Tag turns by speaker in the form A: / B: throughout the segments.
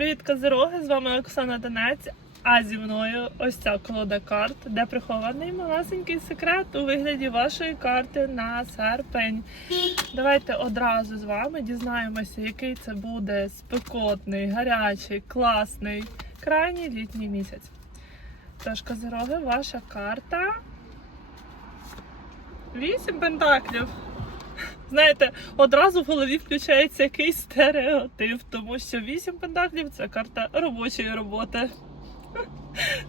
A: Привіт, козироги! З вами Оксана Донець. А зі мною ось ця колода карт, де прихований малесенький секрет у вигляді вашої карти на серпень. Давайте одразу з вами дізнаємося, який це буде спекотний, гарячий, класний, крайній літній місяць. Тож, козироги, ваша карта. Вісім пентаклів. Знаєте, одразу в голові включається якийсь стереотип, тому що вісім пентаклів це карта робочої роботи.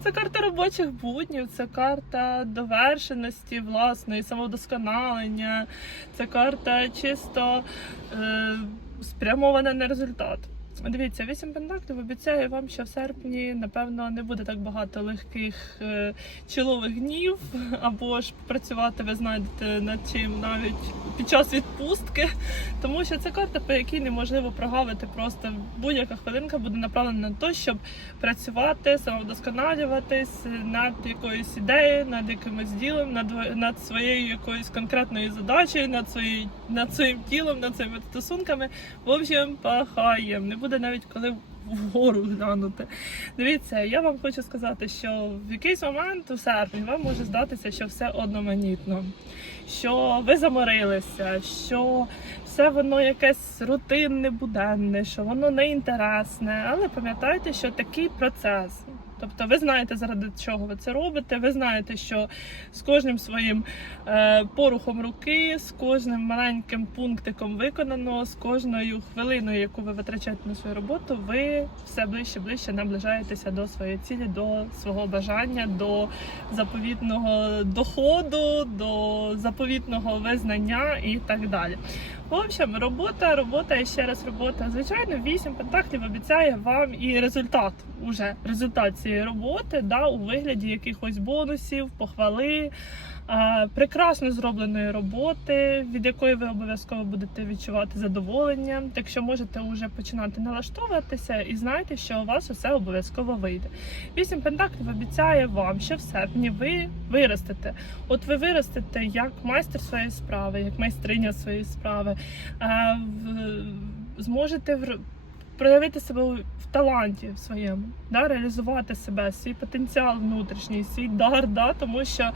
A: Це карта робочих буднів, це карта довершеності власної, самовдосконалення, це карта чисто е, спрямована на результат. Дивіться, вісім пентаклів обіцяє вам, що в серпні, напевно, не буде так багато легких е, чолових днів, або ж працювати ви знайдете над чим навіть під час відпустки, тому що це карта, по якій неможливо прогавити. Просто будь-яка хвилинка буде направлена на те, щоб працювати, самовдосконалюватись над якоюсь ідеєю, над якимось ділом, над, над своєю якоюсь конкретною задачею, над своєю над своїм тілом, над своїми стосунками. В общем, пахаєм. Буде навіть коли вгору глянути. Дивіться, я вам хочу сказати, що в якийсь момент у серпні вам може здатися, що все одноманітно, що ви заморилися, що все воно якесь рутинне, буденне, що воно неінтересне. Але пам'ятайте, що такий процес. Тобто ви знаєте, заради чого ви це робите. Ви знаєте, що з кожним своїм е, порухом руки, з кожним маленьким пунктиком виконано, з кожною хвилиною, яку ви витрачаєте на свою роботу, ви все ближче ближче наближаєтеся до своєї цілі, до свого бажання, до заповітного доходу, до заповітного визнання і так далі. В общем, робота, робота і ще раз робота. Звичайно, вісім пентаклів обіцяє вам і результат. Уже результат цієї роботи, да, у вигляді якихось бонусів, похвали, прекрасно зробленої роботи, від якої ви обов'язково будете відчувати задоволення. Так що можете вже починати налаштовуватися і знайте, що у вас усе обов'язково вийде. Вісім пентаклів обіцяє вам, що в серпні ви виростете. От ви виростете як майстер своєї справи, як майстриня своєї справи, зможете проявити себе у- в таланті в своєму, да, реалізувати себе, свій потенціал внутрішній, свій дар, да, тому що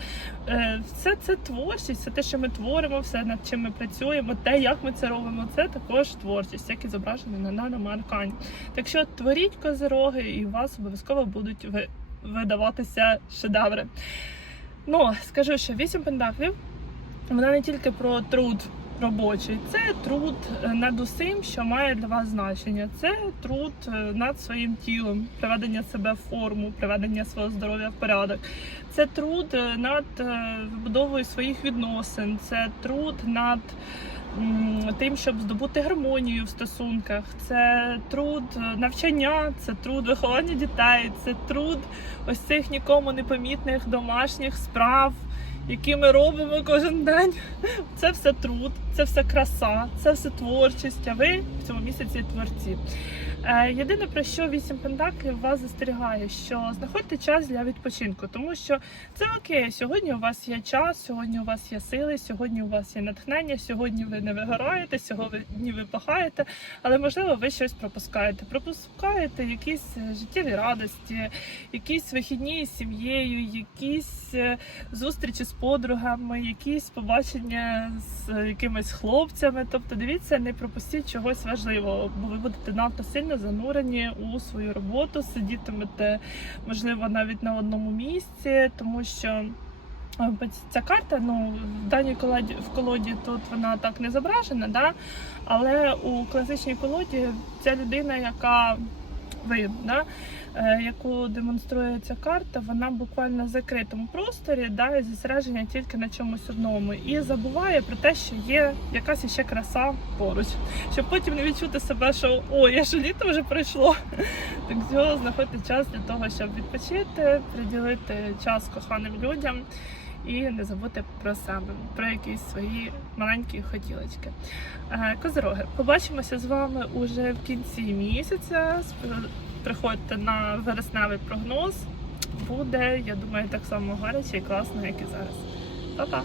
A: е, все це творчість, все те, що ми творимо, все над чим ми працюємо, те, як ми це робимо, це також творчість, як і зображено на даному аркані. Так що творіть козироги, і у вас обов'язково будуть ви- видаватися шедеври. Ну, скажу, що вісім пентаклів вона не тільки про труд робочий, це труд е, над усім, що має для вас значення. Це труд е, над своїм тілом, приведення себе в форму, приведення свого здоров'я в порядок. Це труд е, над вибудовою своїх відносин, це труд над тим, щоб здобути гармонію в стосунках. Це труд навчання, це труд виховання дітей, це труд ось цих нікому непомітних домашніх справ, які ми робимо кожен день. Це все труд, це все краса, це все творчість. А ви в цьому місяці творці. Е, Єдине про що вісім пентаклів вас застерігає, що знаходьте час для відпочинку, тому що це окей. Сьогодні у вас є час, сьогодні у вас є сили, сьогодні у вас є натхнення, сьогодні ви не вигораєте, сьогодні ви пахаєте, але можливо ви щось пропускаєте. Пропускаєте якісь е, життєві радості, якісь вихідні з сім'єю, якісь е, зустрічі з подругами, якісь побачення з якимись хлопцями. Тобто, дивіться, не пропустіть чогось важливого, бо ви будете надто сильно занурені у свою роботу, сидітимете, можливо, навіть на одному місці, тому що. Ця карта, ну в даній колоді в колоді тут вона так не зображена, да? але у класичній колоді ця людина, яка ви, да? е, яку демонструє ця карта, вона буквально в закритому просторі, да, зосередження тільки на чомусь одному, і забуває про те, що є якась іще краса поруч, щоб потім не відчути себе, що о, я ж літо вже пройшло. Так знаходити час для того, щоб відпочити, приділити час коханим людям. І не забути про себе, про якісь свої маленькі хотілочки. Козороги, побачимося з вами уже в кінці місяця. Приходьте на вересневий прогноз. Буде, я думаю, так само гаряче і класно, як і зараз. Па-па!